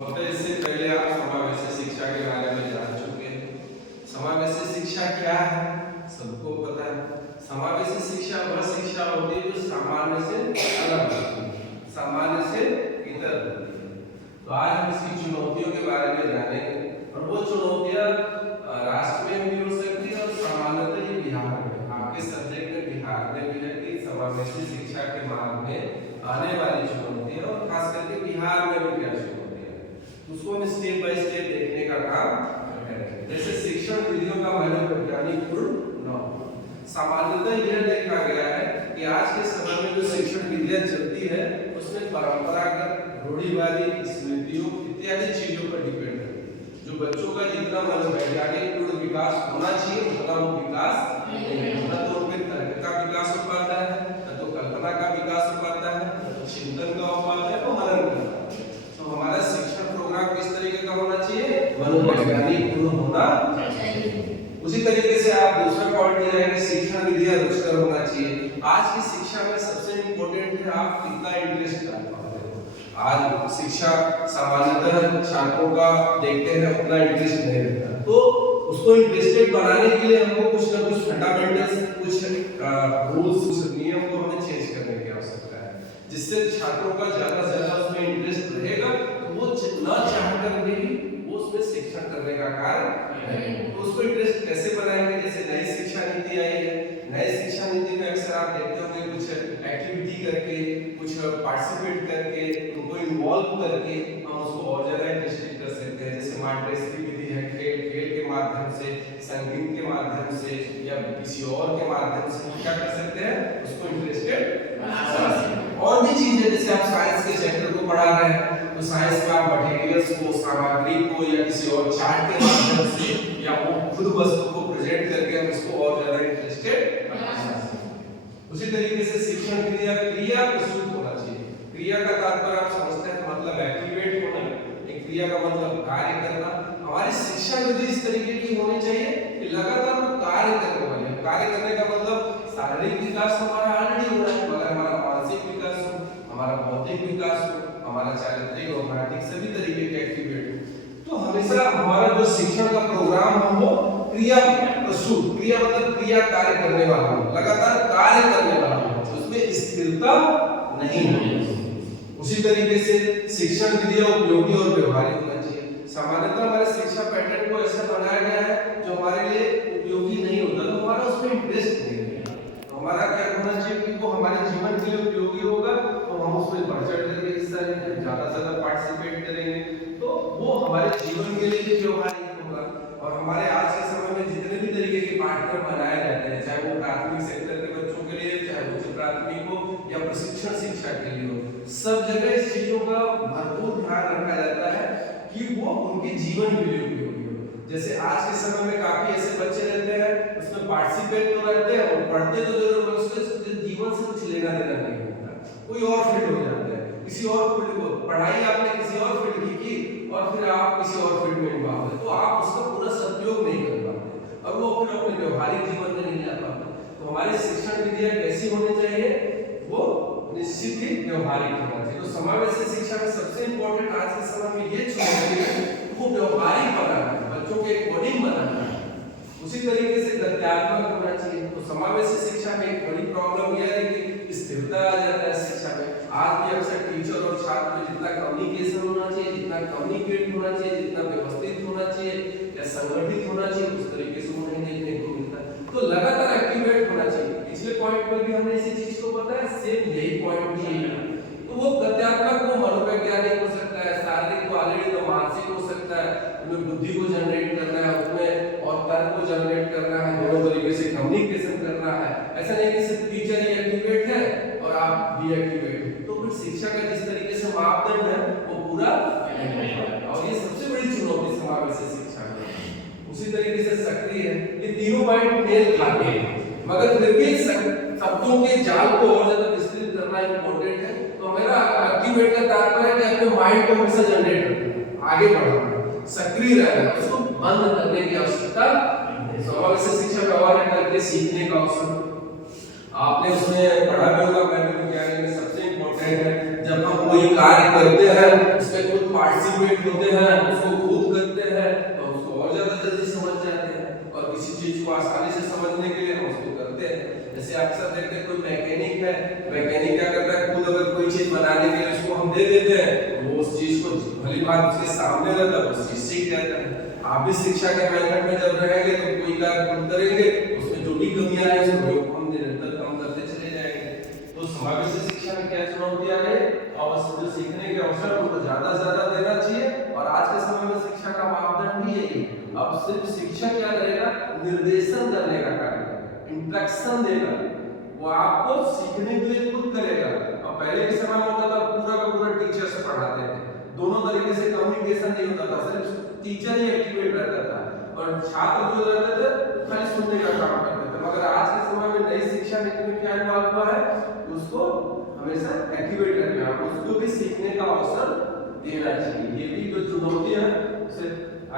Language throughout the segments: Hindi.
तो इससे पहले आप समावेशी शिक्षा के बारे में जान चुके हैं। समावेशी शिक्षा क्या है सबको पता है। समावेशी शिक्षा वह शिक्षा होती है जो सामान्य से अलग होती है, सामान्य से इतर होती है। तो आज हम इसकी चुनौतियों के बारे में जानेंगे और वो चुनौतियां राष्ट्र में भी हो सकती है और सामान्यतः ये बिहार में आपके सब्जेक्ट में बिहार में भी है कि समावेशी शिक्षा के मार्ग में आने वाली चुनौतियां और खास करके बिहार में भी क्या उसको हम स्टेप बाय स्टेप देखने का काम करेंगे। जैसे शिक्षण विधियों का मनोवैज्ञानिक पूर्ण सामान्यतः यह देखा गया है कि आज के समय में जो शिक्षण विधियां चलती है उसमें परंपरागत रूढ़िवादी स्मृतियों इत्यादि चीजों पर डिपेंड है। जो बच्चों का जितना मनोवैज्ञानिक पूर्ण विकास होना चाहिए उतना वो विकास नहीं होता। तो उनमें तर्क का विकास हो पाता है, न तो कल्पना का विकास हो पाता है, न तो चिंतन का हो पाता है, तो मनन का। तो हमारा शिक्षण प्रोग्राम किस तरीके का होना चाहिए? मनोवैज्ञानिक पूर्ण होना चाहिए। उसी तरीके से आप दूसरा पॉइंट ये है कि शिक्षण विधियां रुचिकर होना चाहिए। आज की शिक्षा में सबसे इम्पोर्टेंट है आप कितना इंटरेस्ट डाल पाते हो। आज शिक्षा सामान्यतः छात्रों का देखते हैं उतना इंटरेस्ट नहीं रहता, तो उसको इंटरेस्टेड बनाने के लिए हमको कुछ ना कुछ फंडामेंटल्स, कुछ रूल्स, कुछ नियम को हमें चेंज करने की आवश्यकता है, जिससे छात्रों का ज्यादा से ज्यादा उसमें इंटरेस्ट रहेगा। वो न चाहकर भी वो उसमें शिक्षण करने का कार्य करेंगे। तो उसको इंटरेस्ट कैसे बनाएंगे? जैसे नई शिक्षा नीति आई है, नई शिक्षा नीति में अक्सर आप देखते होंगे कुछ एक्टिविटी करके, कुछ पार्टिसिपेट करके, उनको इन्वॉल्व करके हम उसको और ज्यादा इंटरेस्टिंग कर सकते हैं। जैसे मार्टेस्ट्री विधि है, खेल के माध्यम से, संगीत के माध्यम से या किसी और के माध्यम से क्या कर सकते हैं? उसको इंटरेस्टेड बना सकते हैं। और भी चीजें जैसे आप साइंस के चैप्टर को पढ़ा रहे हैं तो साइंस में आप मटेरियल्स को, सामग्री को या किसी और चार्ट के माध्यम से या वो खुद वस्तु को प्रेजेंट करके हम उसको और ज्यादा इंटरेस्टेड बना सकते हैं। उसी तरीके से शिक्षण क्रिया क्रिया प्रस्तुत होना चाहिए। क्रिया का तात्पर्य आप समझते हैं, मतलब एक्टिवेट होना। एक क्रिया का मतलब कार्य करना। हमारी शिक्षा विधि इस तरीके की होनी चाहिए कि लगातार वो कार्य करने वाले। कार्य करने का मतलब शारीरिक विकास हमारा ऑलरेडी हो रहा है, मगर हमारा मानसिक विकास हो, हमारा बौद्धिक विकास हो, हमारा चारित्रिक और नैतिक सभी तरीके के एक्टिविटी। तो हमेशा हमारा जो शिक्षण का प्रोग्राम हो वो क्रिया प्रस्तुत, क्रिया मतलब क्रिया कार्य करने वाला हो, लगातार कार्य करने वाला हो, उसमें स्थिरता नहीं होनी। उसी तरीके से शिक्षण विधियां उपयोगी और व्यवहारिक होना चाहिए। सामान्यतः हमारे शिक्षा पैटर्न को ऐसा बनाया गया है जो हमारे लिए उपयोगी नहीं होता, तो हमारा उसमें इंटरेस्ट नहीं है। तो हमारा क्या होना चाहिए कि वो हमारे जीवन के लिए उपयोगी होगा, तो हम उसमें बढ़ चढ़ करके हिस्सा लेंगे, ज्यादा से ज्यादा पार्टिसिपेट करेंगे, तो वो हमारे जीवन के लिए व्यवहारिक होगा। और हमारे आज के समय में जितने भी तरीके के पाठ्यक्रम बनाए जाते हैं, चाहे वो प्राथमिक सेक्टर के बच्चों के लिए, चाहे उच्च प्राथमिक हो या प्रशिक्षण शिक्षा के लिए हो, सब जगह इस चीजों का भरपूर ध्यान रखा जाता है कि वो उनके जीवन के लिए उपयोगी हो। जैसे आज के समय में काफी ऐसे बच्चे रहते हैं उसमें पार्टिसिपेट तो रहते हैं और पढ़ते तो जरूर, उसके जीवन से कुछ लेना देना नहीं होता, कोई और फील्ड हो जाता है, किसी और फील्ड को पढ़ाई आपने किसी और फील्ड की और फिर आप किसी और फील्ड में इन्वॉल्व है, तो आप उसका पूरा सदुपयोग नहीं कर पाते और वो फिर अपने व्यवहारिक जीवन में नहीं ला पाते। तो हमारी शिक्षण विधियां कैसी होनी चाहिए? वो निश्चित ही व्यवहारिक होना चाहिए। तो समावेशी शिक्षा में सबसे इंपॉर्टेंट आज के समय में ये चुनौती है वो व्यवहारिक बनाना, बच्चों के कोडिंग बनाना। उसी तरीके से गत्यात्मक होना चाहिए। तो समावेशी शिक्षा में एक बड़ी प्रॉब्लम यह है कि स्थिरता आ जाता है शिक्षा में। आज भी अक्सर टीचर और छात्र में जितना कम्युनिकेशन होना चाहिए, जितना कम्युनिकेट होना चाहिए, जितना व्यवस्थित होना चाहिए या संगठित होना चाहिए, उस तरीके से वो नहीं देखने को मिलता। तो लगातार एक्टिवेट होना चाहिए। पिछले पॉइंट पर भी हमने इसी चीज को पता है, सेम यही पॉइंट भी है। तो वो गत्यात्मक, वो मनोवैज्ञानिक हो सकता है, शारीरिक तो ऑलरेडी तो मानसिक हो सकता है, उसमें बुद्धि को जनरेट करना है, उसमें और तर्क को जनरेट करना है, दोनों तरीके से कम्युनिकेशन करना है। ऐसा नहीं कि सिर्फ टीचर ही एक्टिवेट है और आप भी एक्टिवेट, तो फिर शिक्षा का जिस तरीके से मापदंड है वो पूरा नहीं हो पाएगा और ये सबसे बड़ी चुनौती समावेशी शिक्षा में। उसी तरीके से सक्रिय है, ये तीनों पॉइंट मेल खाते हैं, मगर फिर भी शब्दों के जाल को और ज्यादा विस्तृत करना इंपॉर्टेंट है। तो मेरा एक्टिवेट का तात्पर्य है कि अपने माइंड को हमेशा जनरेट करना, आगे बढ़ना, सक्रिय रहना, उसको बंद करने की आवश्यकता नहीं। समावेशी शिक्षा व्यवहार करके सीखने का अवसर आपने उसमें पढ़ा भी होगा, मैंने विज्ञान में सबसे इंपॉर्टेंट है जब हम कोई कोई कार्य करते हैं उसमें खुद पार्टिसिपेट होते हैं, उसको खुद करते हैं तो उसको और ज्यादा जल्दी समझ जाते हैं, और किसी चीज को आसानी से समझने के लिए हम उसको करते हैं। जैसे अक्सर देखते हैं कोई मैकेनिक है, मैकेनिक क्या करता है, खुद अगर कोई चीज बनाने के लिए उसको हम दे देते हैं, वो उस चीज को भली बात उसके सामने रहता है, उस चीज सीख जाता है। आप भी शिक्षा के मेथड में जब रहेंगे तो कोई कार्य खुद करेंगे, उसमें जो भी कमियां हैं उसको हम निरंतर कम करते चले जाएंगे। तो समावेशी शिक्षा में क्या चुनौतियां है, अवसर जो सीखने के अवसर उनको ज्यादा से ज्यादा देना चाहिए, और आज के समय में शिक्षा का मापदंड भी यही है। अब सिर्फ शिक्षक क्या करेगा, निर्देशन करने का कार्य करेगा, इंस्ट्रक्शन देगा, वो आपको सीखने के लिए खुद करेगा। अब पहले के समय में होता था पूरा का पूरा टीचर से पढ़ाते थे, दोनों तरीके से कम्युनिकेशन नहीं होता था, सिर्फ टीचर ही एक्टिवेट रहता था और छात्र जो रहते थे खाली सुनने का काम करते थे। मगर आज के समय में नई शिक्षा नीति में क्या इन्वॉल्व हुआ है, उसको हमेशा एक्टिवेट रखना है, उसको भी सीखने का अवसर देना चाहिए। ये भी जो चुनौती है उसे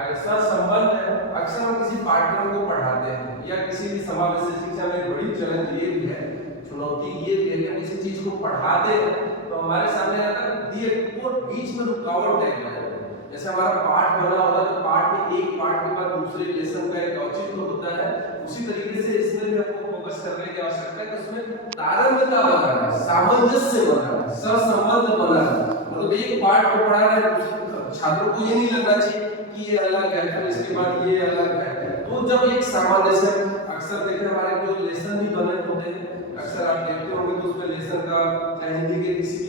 अक्सर संबंध है। अक्सर हम किसी पाठ्यक्रम को पढ़ाते हैं या किसी भी समावेशी शिक्षा में एक बड़ी चैलेंज ये भी है, चुनौती ये भी है कि हम किसी चीज को पढ़ाते हैं तो हमारे सामने आता दिए वो बीच में रुकावट टाइप आ जाता है। जैसे हमारा पाठ बना होता है तो पाठ में एक पाठ के बाद दूसरे लेसन का एक औचित्य होता है, उसी तरीके से इसमें भी हमको फोकस करने की आवश्यकता है कि उसमें तारतम्यता बनाना है, सामंजस्य बनाना है, सहसंबंध बनाना है। मतलब एक पाठ को पढ़ा रहे हैं छात्रों को ये नहीं लगना चाहिए कि ये अलग है फिर इसके बाद ये अलग है। तो जब एक सामंजस्य, अक्सर देखिए हमारे जो लेसन भी बने होते हैं, अक्सर आप देखते होंगे तो उसमें लेसन का चाहे हिंदी के किसी भी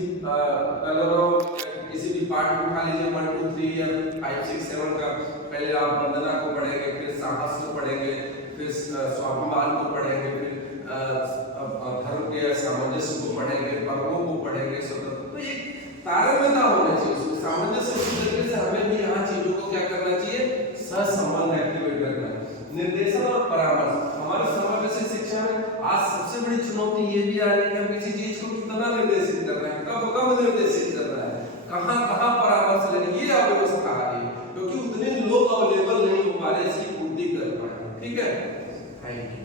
किसी भी पाठ को उठा लीजिए 1 2 3 या 5 6 7 का, पहले आप वंदना को पढ़ेंगे, फिर साहस को पढ़ेंगे, फिर स्वाभिमान को पढ़ेंगे, फिर धर्म के सामंजस्य को पढ़ेंगे, पर्वों को पढ़ेंगे। तो एक तारतम्यता होना चाहिए, उसमें सामंजस्य। उसी तरीके से हमें भी यहाँ चीजों को क्या करना चाहिए, सहसंबंध एक्टिवेट करना है। निर्देशन और परामर्श हमारे समावेशी शिक्षा में आज सबसे बड़ी चुनौती ये भी आ रही है कि हम किसी चीज को कितना निर्देशित कर रहे हैं, कब निर्देशित कर रहे हैं, कहाँ परामर्श लेने, ये अव्यवस्था आ रही है क्योंकि उतने लोग अवेलेबल नहीं हो पा रहे इसकी पूर्ति कर पाए। ठीक है, थैंक यू।